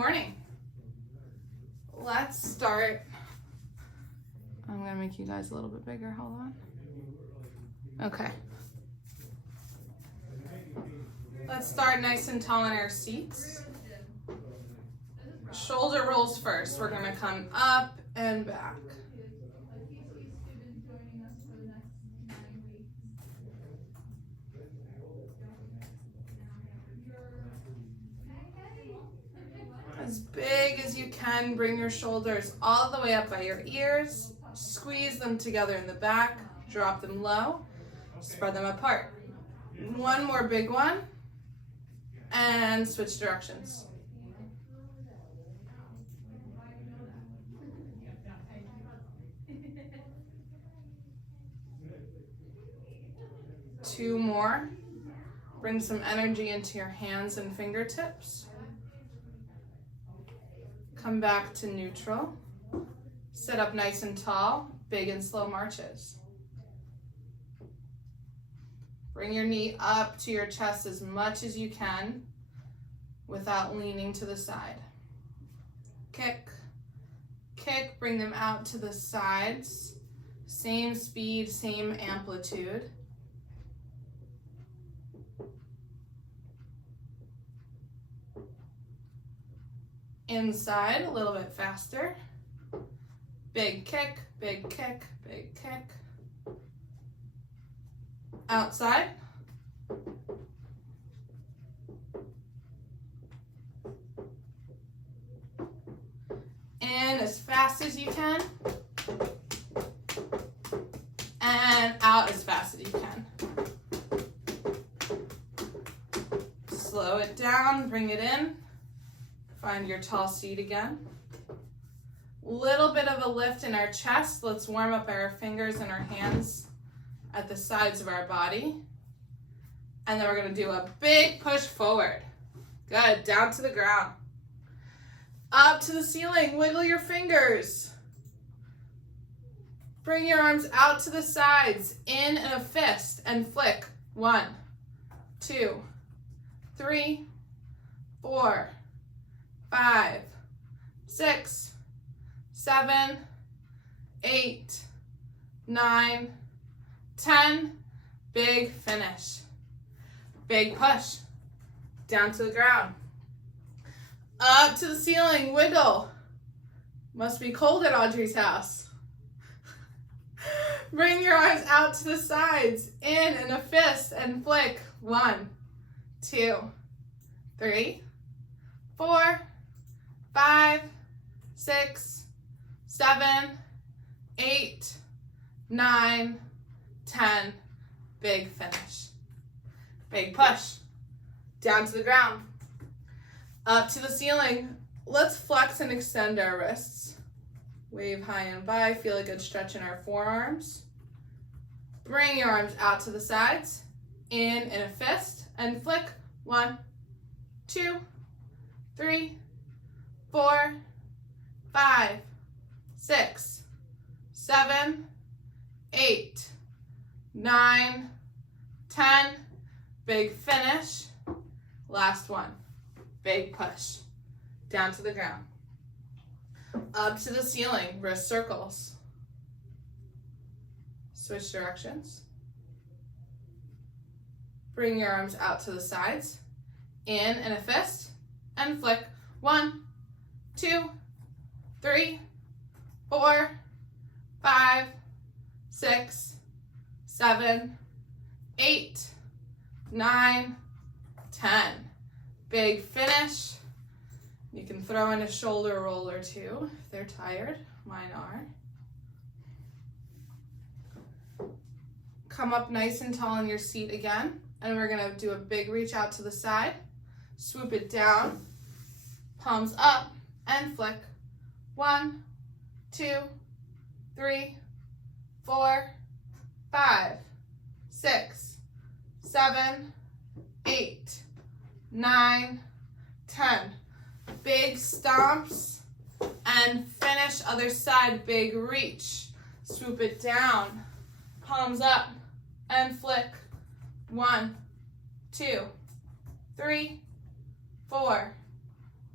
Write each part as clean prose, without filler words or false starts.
morning. Let's start. I'm going to make you guys a little bit bigger. Hold on. Okay. Let's start nice and tall in our seats. Shoulder rolls first. We're going to come up and back. As big as you can, bring your shoulders all the way up by your ears. Squeeze them together in the back. Drop them low. Spread them apart. One more big one. And switch directions. Two more. Bring some energy into your hands and fingertips. Come back to neutral. Sit up nice and tall, big and slow marches. Bring your knee up to your chest as much as you can without leaning to the side. Kick, kick, bring them out to the sides. Same speed, same amplitude. Inside, a little bit faster. Big kick, big kick, big kick. Outside. In as fast as you can. And out as fast as you can. Slow it down, bring it in. Find your tall seat again. Little bit of a lift in our chest. Let's warm up our fingers and our hands at the sides of our body. And then we're going to do a big push forward. Good. Down to the ground. Up to the ceiling. Wiggle your fingers. Bring your arms out to the sides. In a fist and flick. 1, 2, 3, 4, 5, 6, 7, 8, 9, 10. Big finish. Big push. Down to the ground. Up to the ceiling. Wiggle. Must be cold at Audrey's house. Bring your arms out to the sides. In a fist and flick. 1, 2, 3, 4, 5, 6, 7, 8, 9, 10. Big finish. Big push. Down to the ground. Up to the ceiling. Let's flex and extend our wrists. Wave high and by. Feel a good stretch in our forearms. Bring your arms out to the sides. In a fist and flick. 1, 2, 3, 4, 5, 6, 7, 8, 9, 10. Big finish. Last one. Big push. Down to the ground. Up to the ceiling. Wrist circles. Switch directions. Bring your arms out to the sides. In a fist and flick. 1, 2, 3, 4, 5, 6, 7, 8, 9, 10. Big finish. You can throw in a shoulder roll or two if they're tired. Mine are. Come up nice and tall in your seat again. And we're going to do a big reach out to the side. Swoop it down. Palms up and flick. 1, 2, 3, 4, 5, 6, 7, 8, 9, 10. Big stomps and finish other side. Big reach. Swoop it down. Palms up and flick. 1, 2, 3, 4,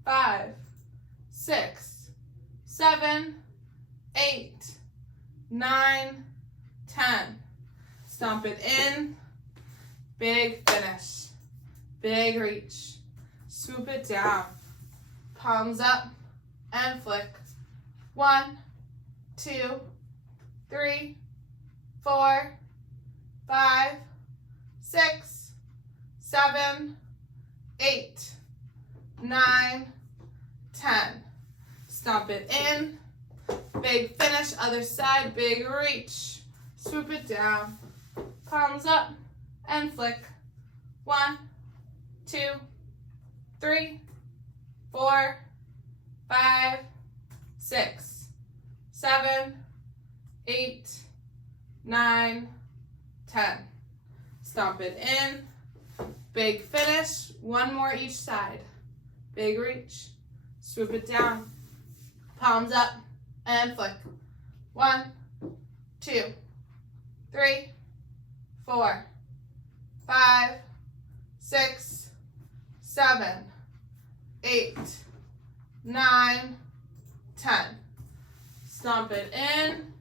5, 6, 7, 8, 9, 10. Stomp it in. Big finish. Big reach. Swoop it down. Palms up and flick. 1, 2, 3, 4, 5, 6, 7, 8, 9, 10. Stomp it in. Big finish. Other side. Big reach. Swoop it down. Palms up and flick. 1, 2, 3, 4, 5, 6, 7, 8, 9, 10. Stomp it in. Big finish. One more each side. Big reach. Swoop it down. Palms up and flick. 1, 2, 3, 4, 5, 6, 7, 8, 9, 10. Stomp it in.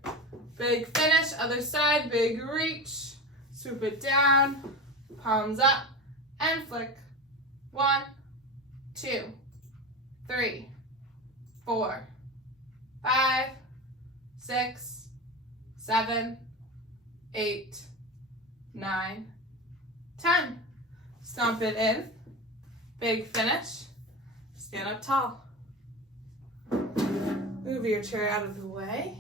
Big finish. Other side. Big reach. Swoop it down. Palms up and flick. 1, 2, 3, 4, 5, 6, 7, 8, 9, 10. Stomp it in. Big finish. Stand up tall. Move your chair out of the way.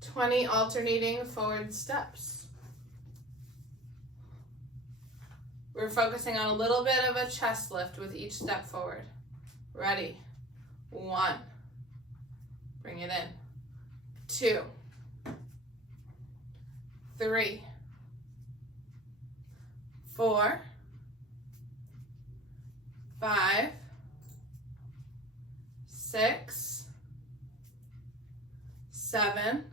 Twenty alternating forward steps. We're focusing on a little bit of a chest lift with each step forward. Ready? 1. Bring it in. 2. 3. 4. 5. 6. 7.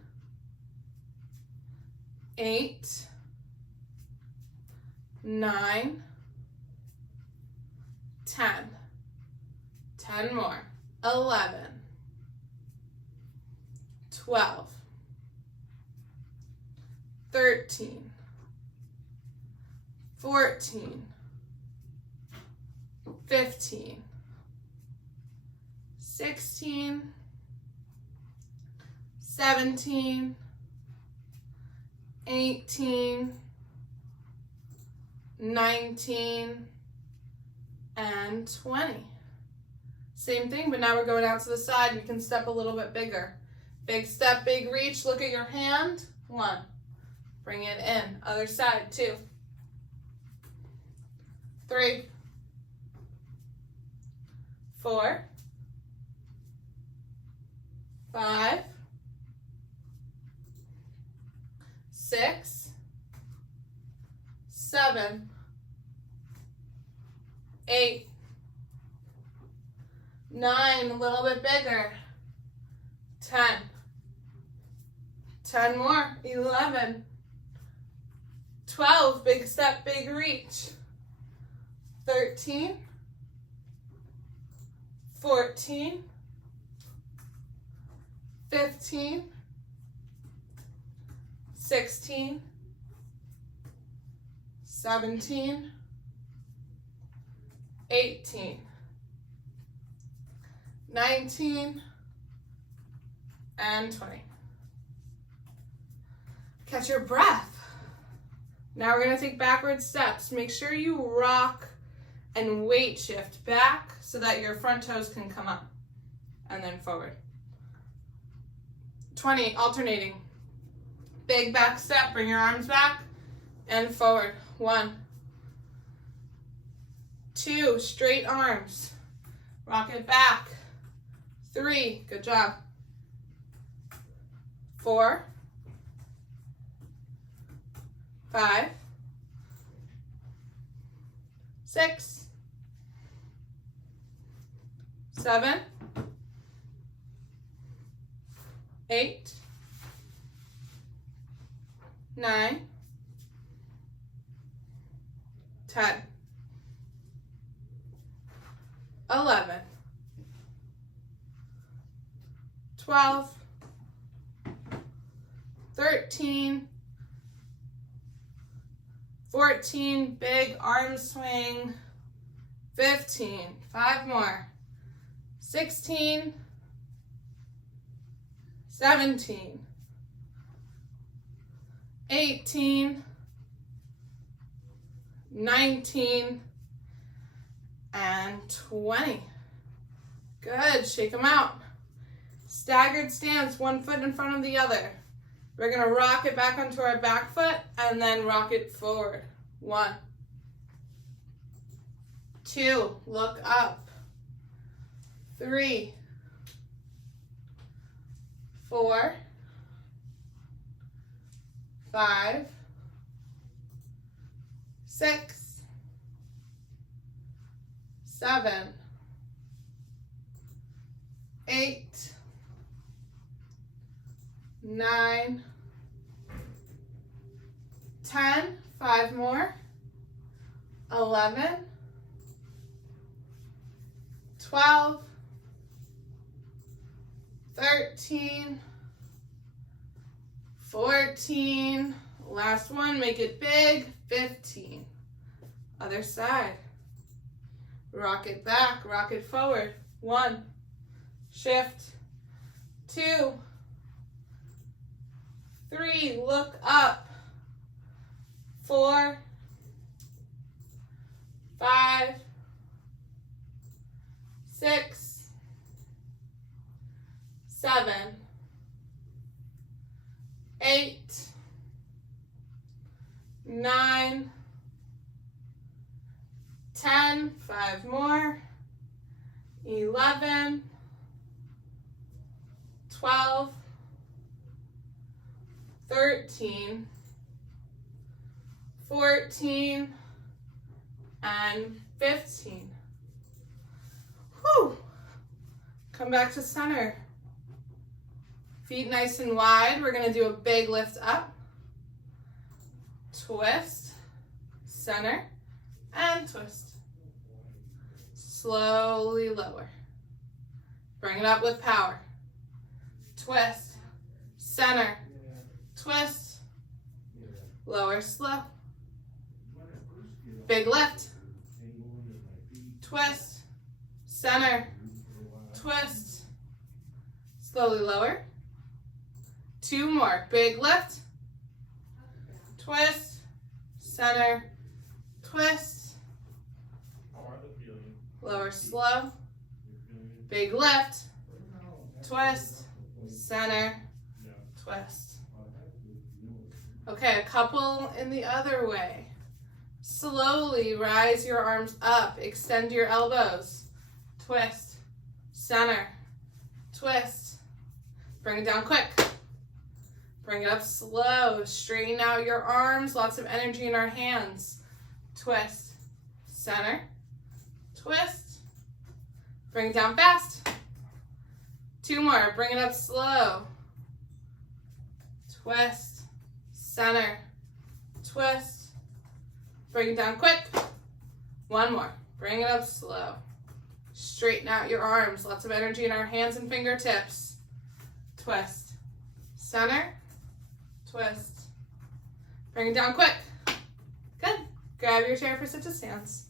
8. 9. 10. 10 more. 11. 12. 13. 14. 15. 16. 17. 18. 19. And 20. Same thing, but now we're going out to the side. We can step a little bit bigger. Big step, big reach. Look at your hand. 1. Bring it in. Other side. 2. 3. 4. 5. 6. 7. 8. 9, a little bit bigger. 10. 10 more. 11. 12, big step, big reach. 13. 14. 15. 16. 17. 18. 19. And 20. Catch your breath. Now we're going to take backward steps. Make sure you rock and weight shift back so that your front toes can come up. And then forward. 20, alternating. Big back step, bring your arms back and forward. 1. 2, straight arms. Rock it back. 3, good job. 4. 5. 6. 7. 8. 9. 10, 11, 12, 13, 14, big arm swing, 15, 5 more, 16, 17, 18, 19, and 20. Good, shake them out. Staggered stance, one foot in front of the other. We're gonna rock it back onto our back foot and then rock it forward. 1, 2, look up. 3, 4, 5, 6, 7, 8, 9, 10, 5 more, 11, 12, 13, 14, last one, make it big, 15. Other side. Rock it back, rock it forward. 1, shift, 2, 3, look up. 4, 5, 6, 7, 8, 9, 10, 5 more, 11, 12, 13, 14, and 15. Whew. Come back to center. Feet nice and wide. We're going to do a big lift up. Twist, center, and twist. Slowly lower. Bring it up with power. Twist, center, twist, lower slow. Big lift. Twist, center, twist, slowly lower. 2 more. Big lift. Twist, center, twist, lower slow. Big lift. Twist, center, twist. Okay, a couple in the other way. Slowly rise your arms up. Extend your elbows. Twist, center, twist. Bring it down quick. Bring it up slow. Straighten out your arms. Lots of energy in our hands. Twist, center, twist. Bring it down fast. 2 more. Bring it up slow. Twist, center, twist. Bring it down quick. 1 more. Bring it up slow. Straighten out your arms. Lots of energy in our hands and fingertips. Twist, center, twist. Bring it down quick. Good. Grab your chair for sit to stance.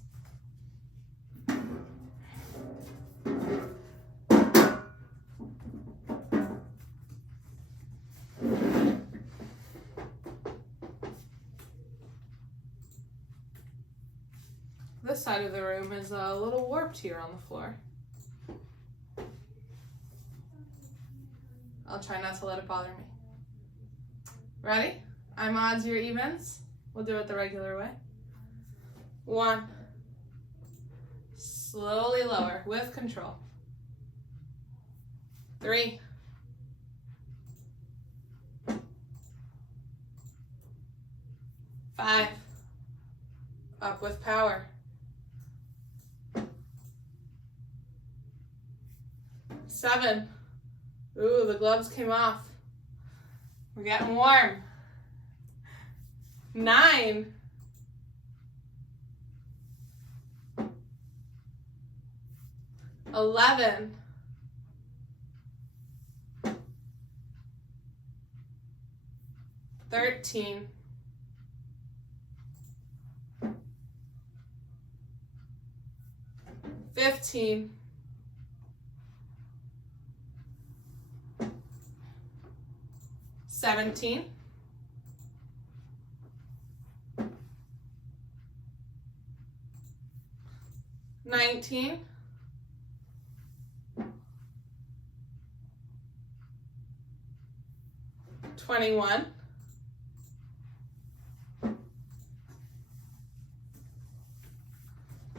This side of the room is a little warped here on the floor. I'll try not to let it bother me. Ready? I'm odds, you're evens. We'll do it the regular way. 1. Slowly lower with control. 3. 5. Up with power. 7. Ooh, the gloves came off. We're getting warm. 9. 11, 13, 15, 17, 19, 21,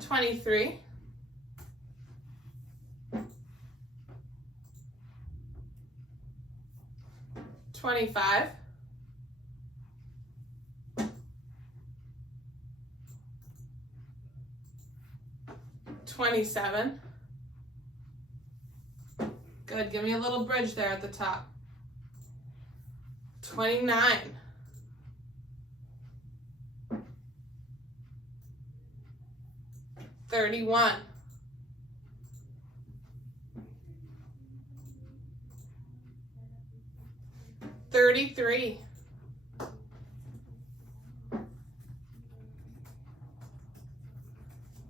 23, 25, 27. Good, give me a little bridge there at the top. 29. 31. 33.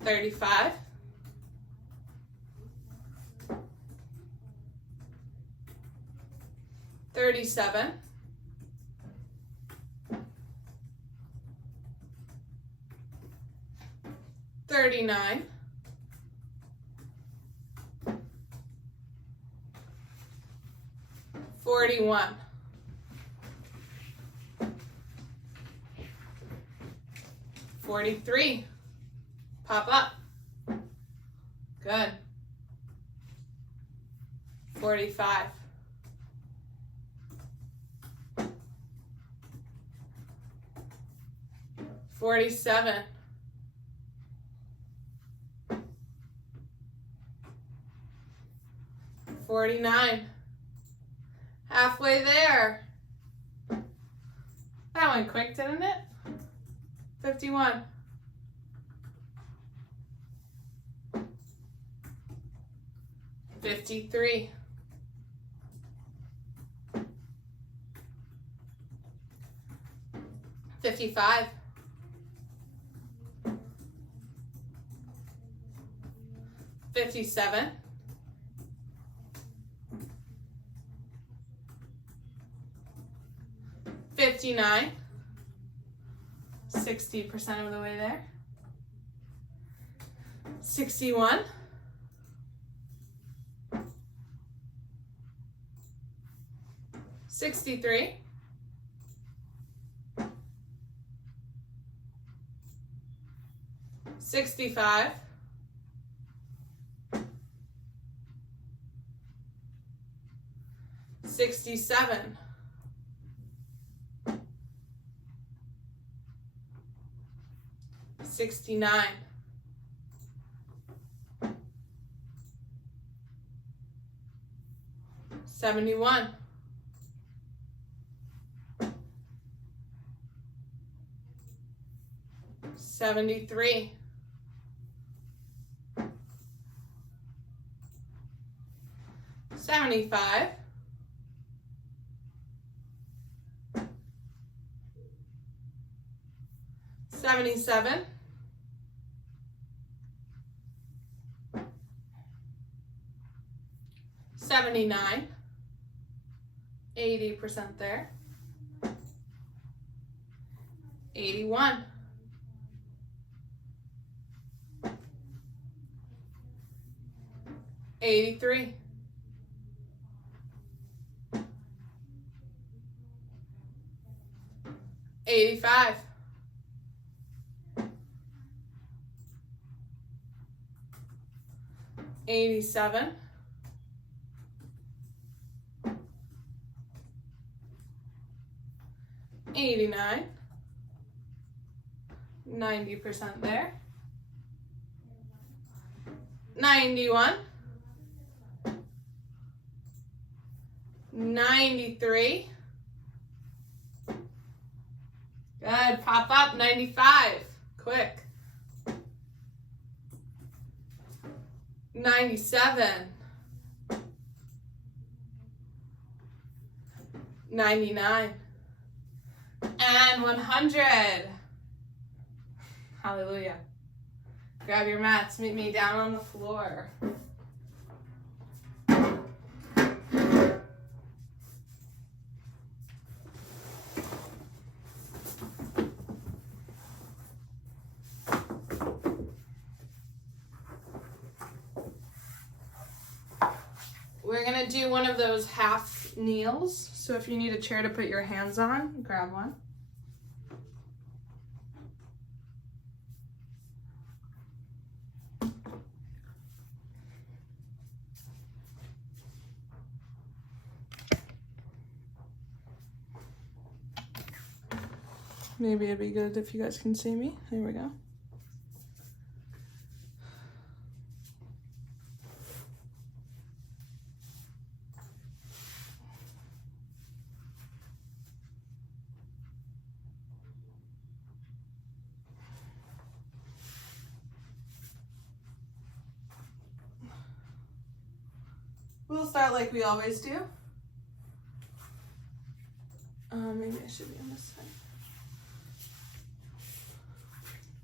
35. 37. 39. 41. 43. Pop up. Good. 45. 47. 49. Halfway there. That went quick, didn't it? 51. 53. 55. 57. 59. 60% of the way there. 61. 63. 65. 67. 69. 71. 73. 75. 77. 79. 80% there. 81. 83. 85. 87. 89. 90% there. 91. 93. Good, pop up. 95. Quick. 97, 99, and 100. Hallelujah. Grab your mats, meet me down on the floor. We're gonna do one of those half kneels. So if you need a chair to put your hands on, grab one. Maybe it'd be good if you guys can see me. Here we go. We'll start like we always do. Maybe I should be on this side.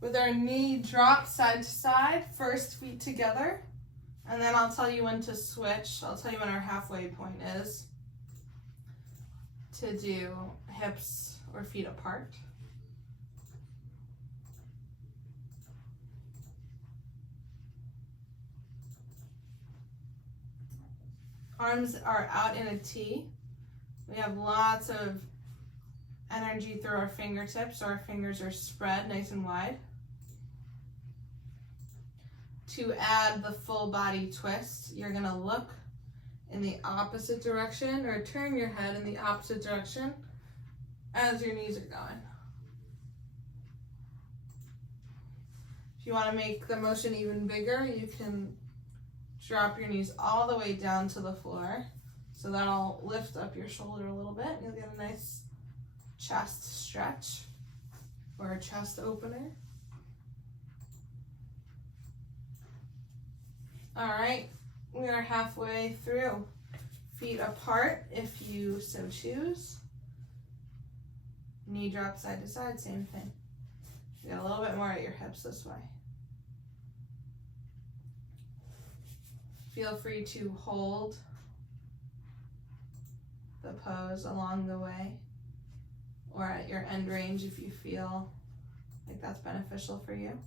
With our knee drop side to side, first feet together, and then I'll tell you when to switch. I'll tell you when our halfway point is to do hips or feet apart. Arms are out in a T. We have lots of energy through our fingertips, so our fingers are spread nice and wide. To add the full body twist, you're gonna look in the opposite direction or turn your head in the opposite direction as your knees are going. If you wanna make the motion even bigger, you can drop your knees all the way down to the floor. So that'll lift up your shoulder a little bit. You'll get a nice chest stretch or a chest opener. All right, we are halfway through. Feet apart if you so choose. Knee drop side to side, same thing. You get a little bit more at your hips this way. Feel free to hold the pose along the way or at your end range if you feel like that's beneficial for you.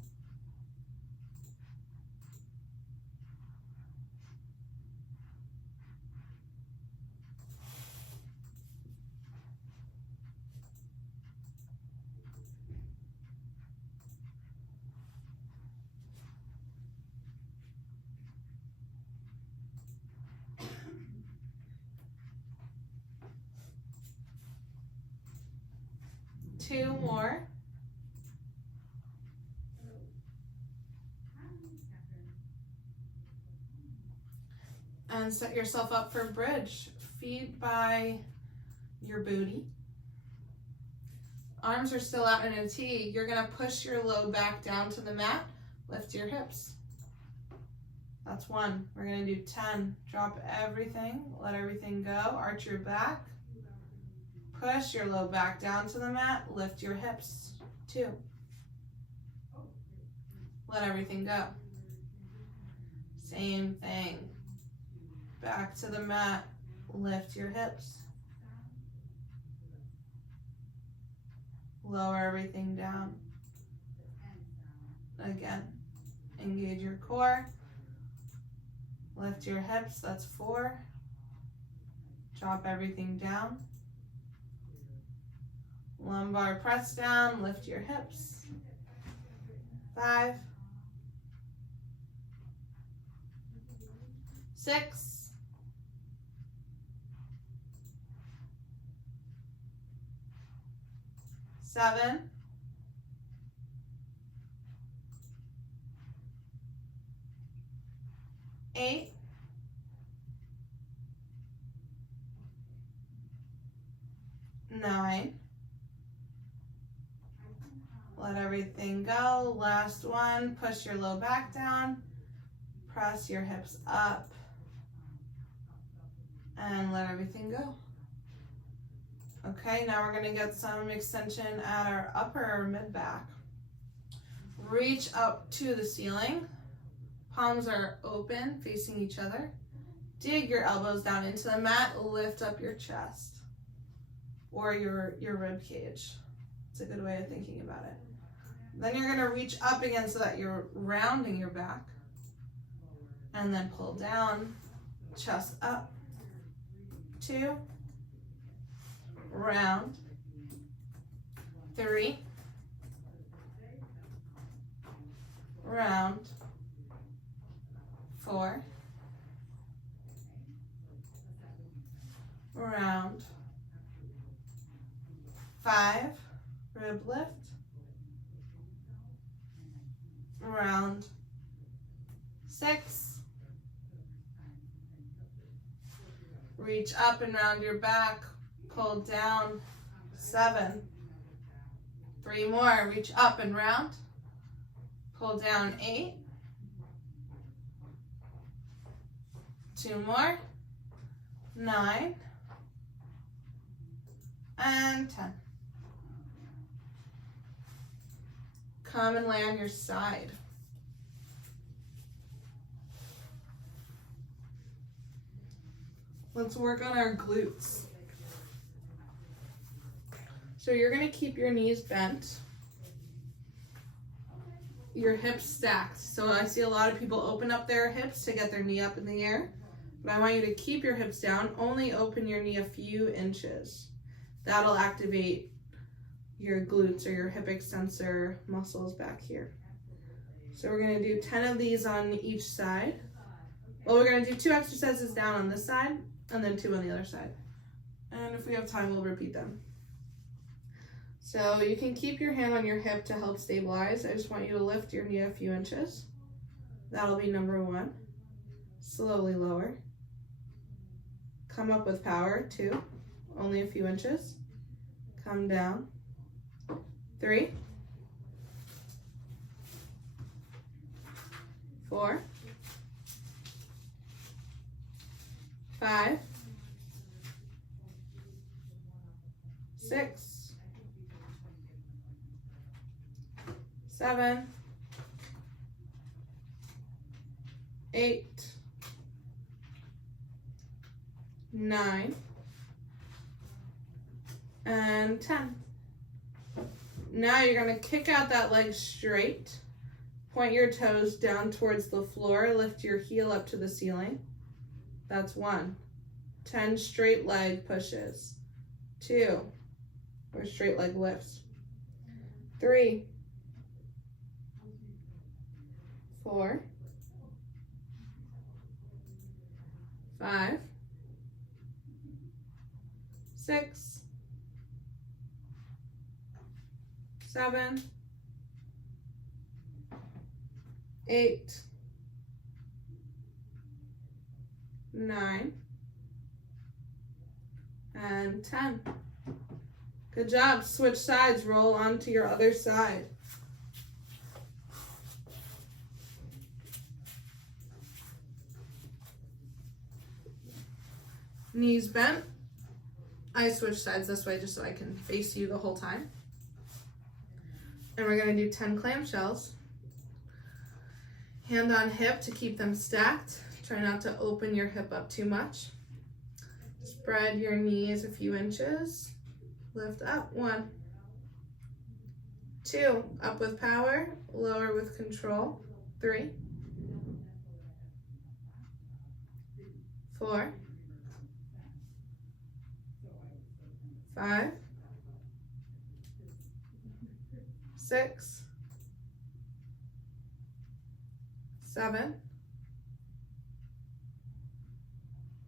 Two more. And set yourself up for bridge. Feet by your booty. Arms are still out in a T. You're gonna push your low back down to the mat. Lift your hips. That's one. We're gonna do 10. Drop everything, let everything go. Arch your back. Push your low back down to the mat, lift your hips. 2. Let everything go. Same thing. Back to the mat, lift your hips. Lower everything down. Again, engage your core. Lift your hips, that's 4. Drop everything down. Lumbar press down, lift your hips. 5, 6, 7, 8, 9. Let everything go. Last one. Push your low back down. Press your hips up and let everything go. Okay, now we're gonna get some extension at our upper mid-back. Reach up to the ceiling. Palms are open, facing each other. Dig your elbows down into the mat, lift up your chest or your rib cage. It's a good way of thinking about it. Then you're gonna reach up again so that you're rounding your back. And then pull down, chest up, 2, round, 3, round, 4, round, 5, rib lift, round, 6, reach up and round your back, pull down, 7, 3 more, reach up and round, pull down, 8, 2 more, 9, and 10. Come and lay on your side. Let's work on our glutes. So you're gonna keep your knees bent, your hips stacked. So I see a lot of people open up their hips to get their knee up in the air, but I want you to keep your hips down, only open your knee a few inches. That'll activate your glutes or your hip extensor muscles back here. So we're gonna do 10 of these on each side. Well, we're gonna do 2 exercises down on this side and then 2 on the other side. And if we have time, we'll repeat them. So you can keep your hand on your hip to help stabilize. I just want you to lift your knee a few inches. That'll be number 1. Slowly lower. Come up with power, 2, only a few inches. Come down, 3, 4, 5, 6, 7, 8, 9, and 10. Now you're gonna kick out that leg straight. Point your toes down towards the floor. Lift your heel up to the ceiling. That's 1. 10 straight leg pushes. 2, or straight leg lifts. 3, 4, 5, 6, 7, 8, 9, and 10. Good job. Switch sides. Roll onto your other side. Knees bent. I switch sides this way just so I can face you the whole time. And we're going to do 10 clamshells. Hand on hip to keep them stacked. Try not to open your hip up too much. Spread your knees a few inches. Lift up. 1, 2, up with power, lower with control. 3, 4, 5, 6, 7,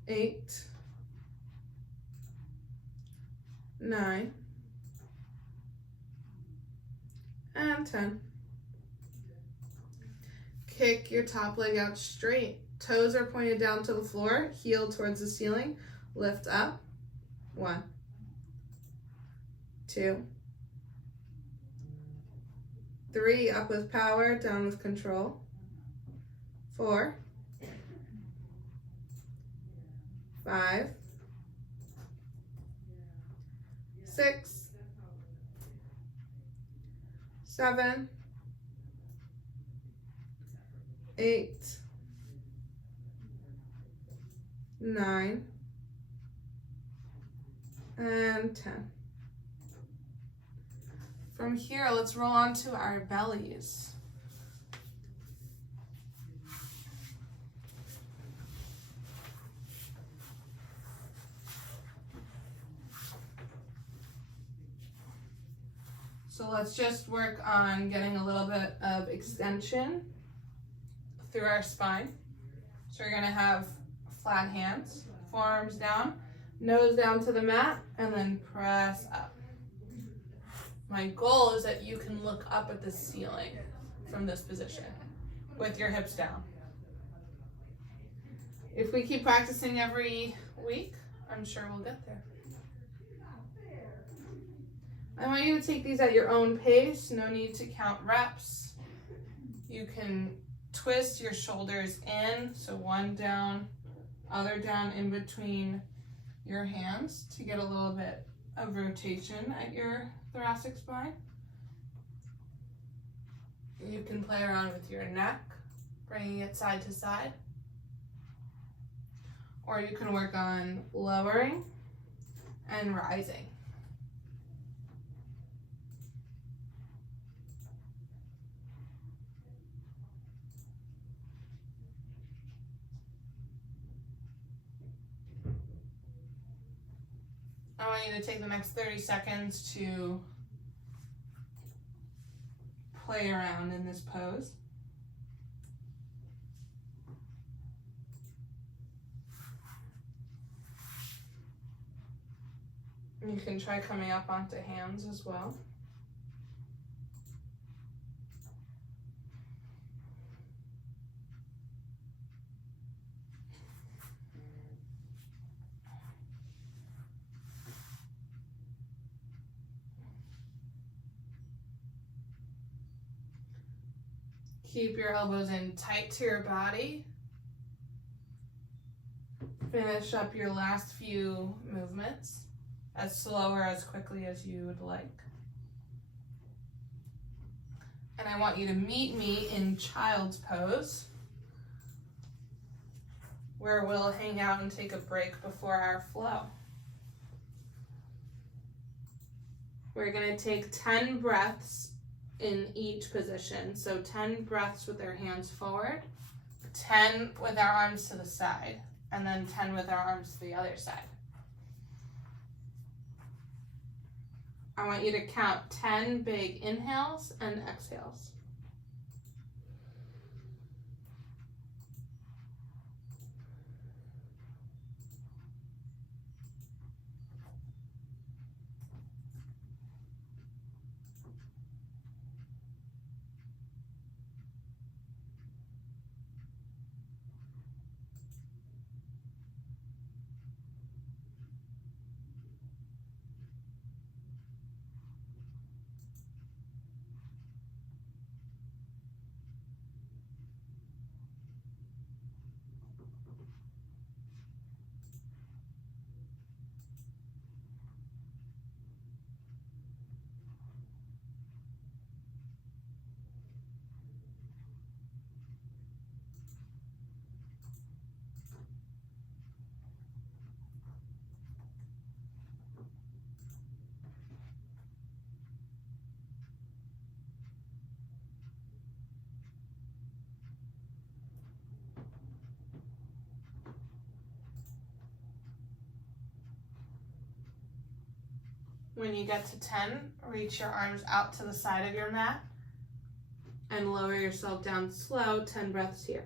8, 9, and 10. Kick your top leg out straight. Toes are pointed down to the floor, heel towards the ceiling. Lift up. 1, 2, 3, up with power, down with control. 4, 5, 6, 7, 8, 9, and 10. From here, let's roll onto our bellies. So let's just work on getting a little bit of extension through our spine. So you're gonna have flat hands, forearms down, nose down to the mat, and then press up. My goal is that you can look up at the ceiling from this position with your hips down. If we keep practicing every week, I'm sure we'll get there. I want you to take these at your own pace. No need to count reps. You can twist your shoulders in, so one down, other down in between your hands to get a little bit of rotation at your thoracic spine. You can play around with your neck, bringing it side to side. Or you can work on lowering and rising. I want you to take the next 30 seconds to play around in this pose. You can try coming up onto hands as well. Keep your elbows in tight to your body. Finish up your last few movements as slow or as quickly as you would like. And I want you to meet me in child's pose, where we'll hang out and take a break before our flow. We're gonna take 10 breaths in each position. So 10 breaths with our hands forward, 10 with our arms to the side, and then 10 with our arms to the other side. I want you to count 10 big inhales and exhales. When you get to 10, reach your arms out to the side of your mat and lower yourself down slow, 10 breaths here.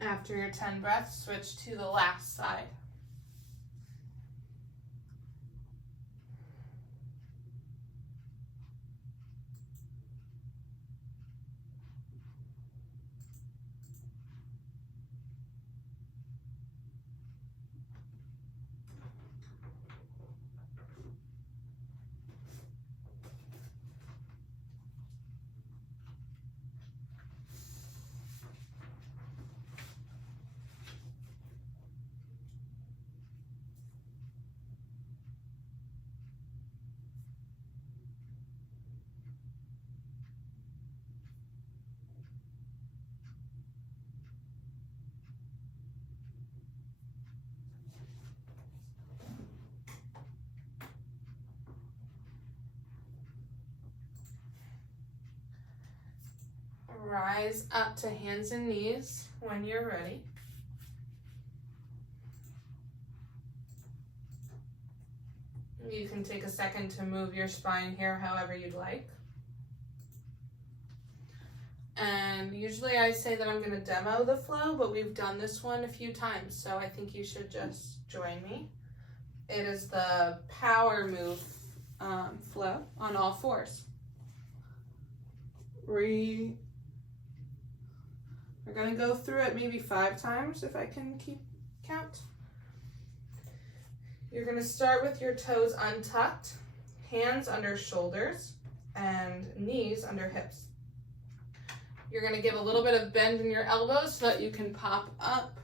After your 10 breaths, switch to the last side. Rise up to hands and knees when you're ready. You can take a second to move your spine here however you'd like. And usually I say that I'm going to demo the flow, but we've done this one a few times, so I think you should just join me. It is the power move flow on all fours. We're going to go through it maybe 5 times if I can keep count. You're going to start with your toes untucked, hands under shoulders, and knees under hips. You're going to give a little bit of bend in your elbows so that you can pop up.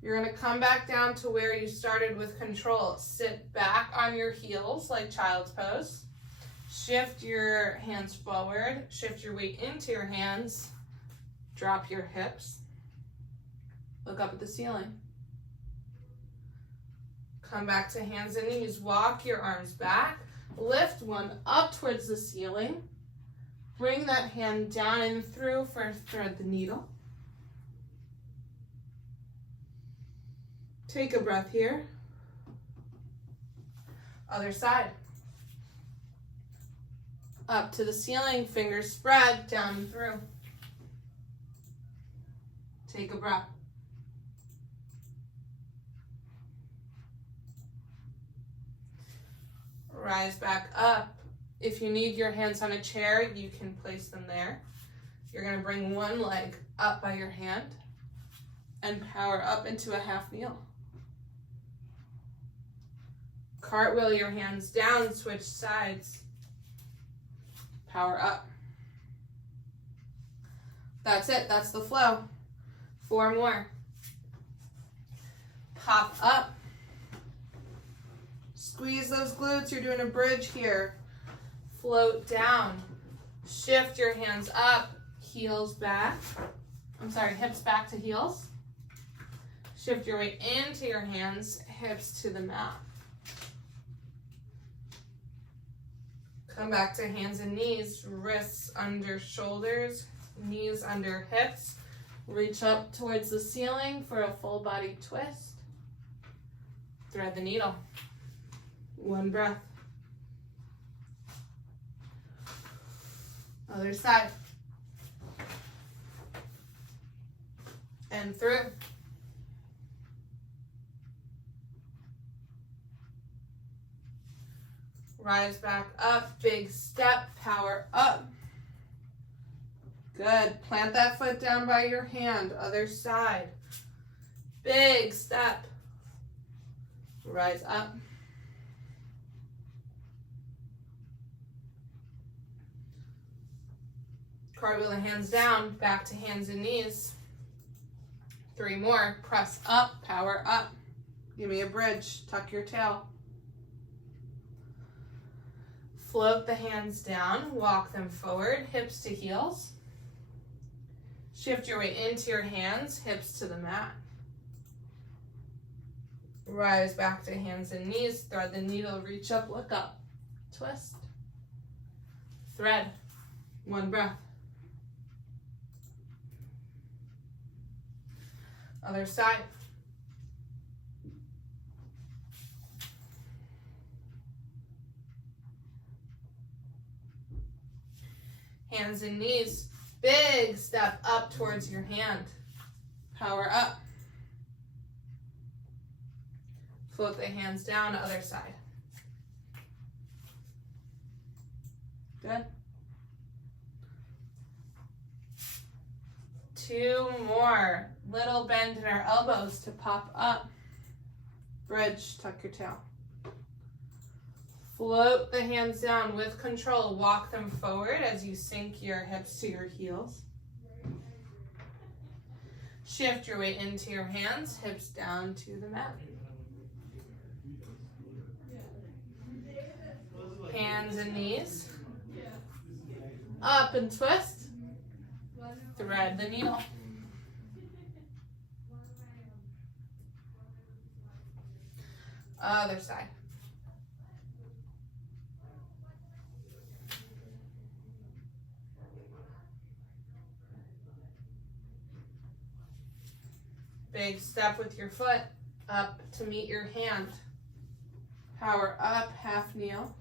You're going to come back down to where you started with control. Sit back on your heels like child's pose. Shift your hands forward. Shift your weight into your hands. Drop your hips. Look up at the ceiling. Come back to hands and knees. Walk your arms back. Lift one up towards the ceiling. Bring that hand down and through for thread the needle. Take a breath here. Other side. Up to the ceiling, fingers spread, down and through. Take a breath. Rise back up. If you need your hands on a chair, you can place them there. You're going to bring one leg up by your hand and power up into a half kneel. Cartwheel your hands down, switch sides. Power up. That's it, that's the flow. 4 more. Pop up. Squeeze those glutes, you're doing a bridge here. Float down. Shift your hands up, heels back. Hips back to heels. Shift your weight into your hands, hips to the mat. Come back to hands and knees, wrists under shoulders, knees under hips. Reach up towards the ceiling for a full body twist. Thread the needle. 1 breath. Other side. And through. Rise back up, big step, power up. Good. Plant that foot down by your hand. Other side. Big step. Rise up. Cartwheel the hands down, back to hands and knees. 3 more. Press up, power up. Give me a bridge. Tuck your tail. Float the hands down, walk them forward, hips to heels. Shift your weight into your hands, hips to the mat. Rise back to hands and knees, thread the needle, reach up, look up. Twist. Thread. 1 breath. Other side. Hands and knees, Big step up towards your hand. Power up. Float the hands down, other side. Good. 2 more. Little bend in our elbows to pop up. Bridge, tuck your tail. Float the hands down with control. Walk them forward as you sink your hips to your heels. Shift your weight into your hands, hips down to the mat. Hands and knees. Up and twist. Thread the needle. Other side. Big step with your foot up to meet your hand. Power up, half kneel.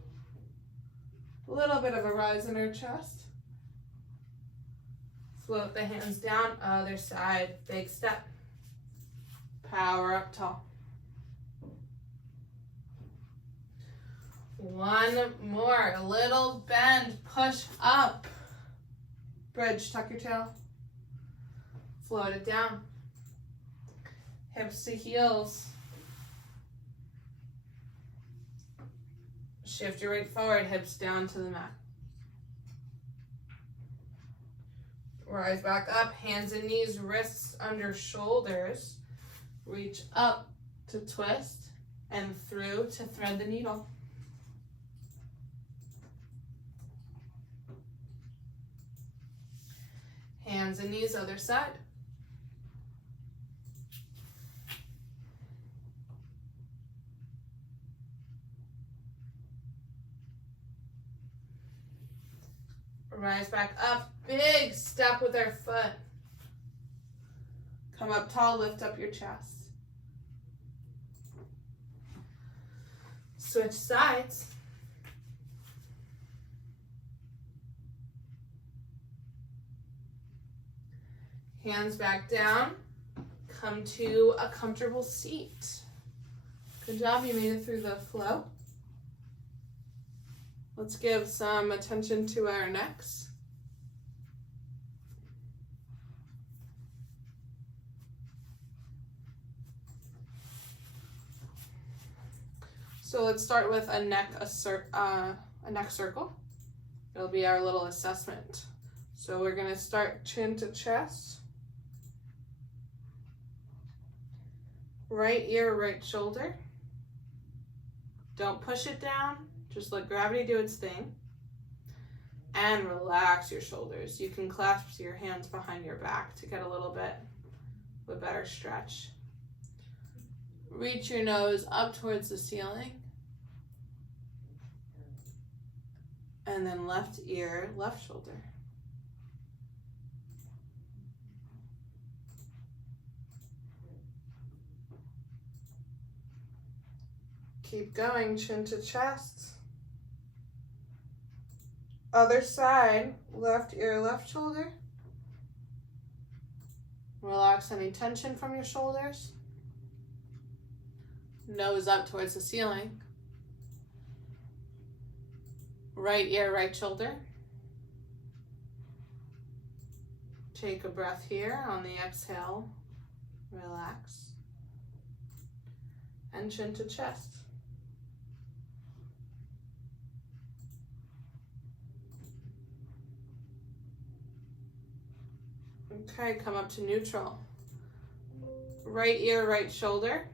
A little bit of a rise in our chest. Float the hands down, other side, big step. Power up tall. 1 more, a little bend, push up. Bridge, tuck your tail. Float it down. Hips to heels. Shift your weight forward, hips down to the mat. Rise back up, hands and knees, wrists under shoulders. Reach up to twist and through to thread the needle. Hands and knees, other side. Rise back up, big step with our foot. Come up tall, lift up your chest. Switch sides. Hands back down. Come to a comfortable seat. Good job, you made it through the flow. Let's give some attention to our necks. So let's start with a neck circle. It'll be our little assessment. So we're going to start chin to chest. Right ear, right shoulder. Don't push it down. Just let gravity do its thing. And relax your shoulders. You can clasp your hands behind your back to get a little bit of a better stretch. Reach your nose up towards the ceiling. And then left ear, left shoulder. Keep going, chin to chest. Other side, left ear, left shoulder. Relax any tension from your shoulders. Nose up towards the ceiling. Right ear, right shoulder. Take a breath here on the exhale. Relax. And chin to chest. Okay, come up to neutral. Right ear, right shoulder.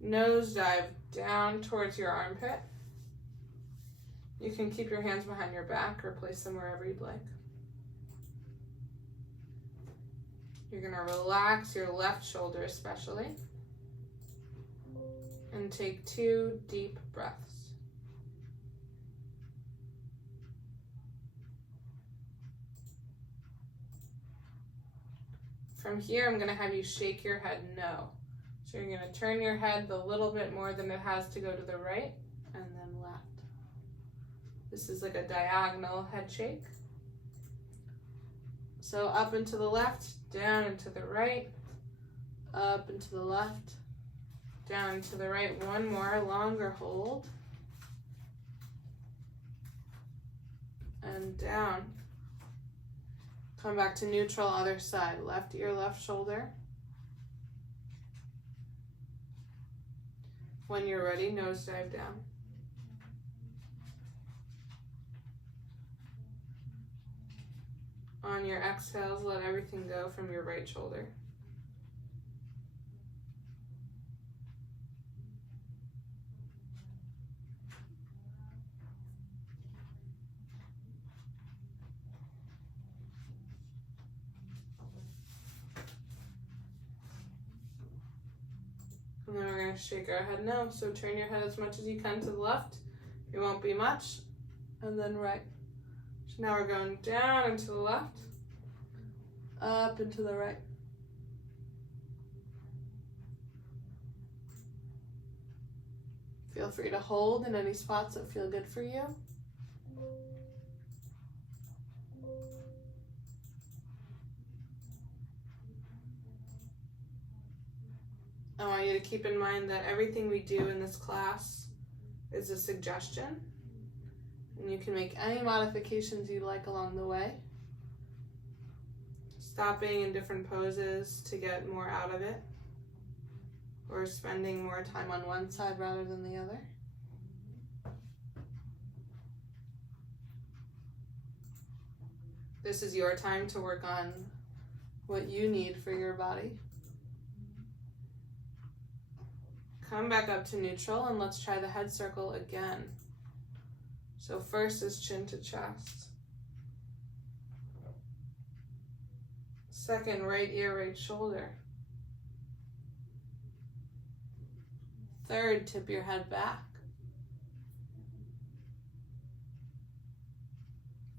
Nose dive down towards your armpit. You can keep your hands behind your back or place them wherever you'd like. You're going to relax your left shoulder especially. And take 2 deep breaths. From here, I'm going to have you shake your head no. So you're going to turn your head a little bit more than it has to go to the right, and then left. This is like a diagonal head shake. So up and to the left, down and to the right, up and to the left, down and to the right. One more, longer hold. And down. Come back to neutral, other side. Left ear, left shoulder. When you're ready, nose dive down. On your exhales, let everything go from your right shoulder. And then we're going to shake our head no. So turn your head as much as you can to the left. It won't be much. And then right. So now we're going down and to the left, up and to the right. Feel free to hold in any spots that feel good for you. I want you to keep in mind that everything we do in this class is a suggestion, and you can make any modifications you like along the way. Stopping in different poses to get more out of it, or spending more time on one side rather than the other. This is your time to work on what you need for your body. Come back up to neutral and let's try the head circle again. So first is chin to chest. Second, right ear, right shoulder. Third, tip your head back.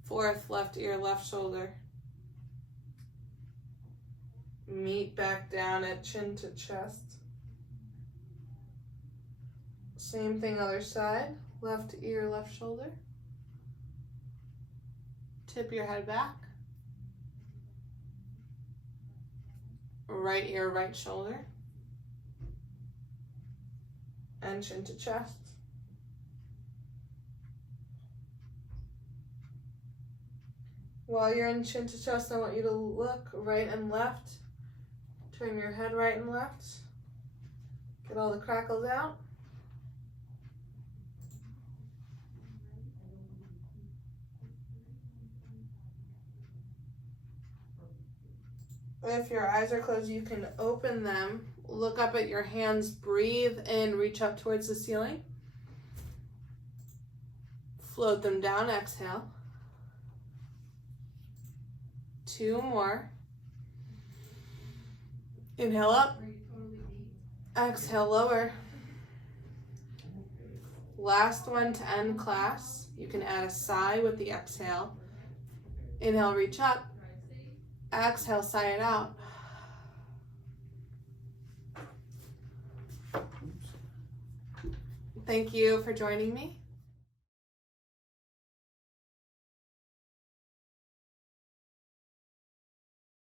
Fourth, left ear, left shoulder. Meet back down at chin to chest. Same thing other side, left ear, left shoulder. Tip your head back. Right ear, right shoulder. And chin to chest. While you're in chin to chest, I want you to look right and left. Turn your head right and left. Get all the crackles out. If your eyes are closed, you can open them. Look up at your hands, breathe in, reach up towards the ceiling. Float them down, exhale. 2 more. Inhale up. Exhale, lower. Last one to end class. You can add a sigh with the exhale. Inhale, reach up. Exhale, sigh it out. Thank you for joining me.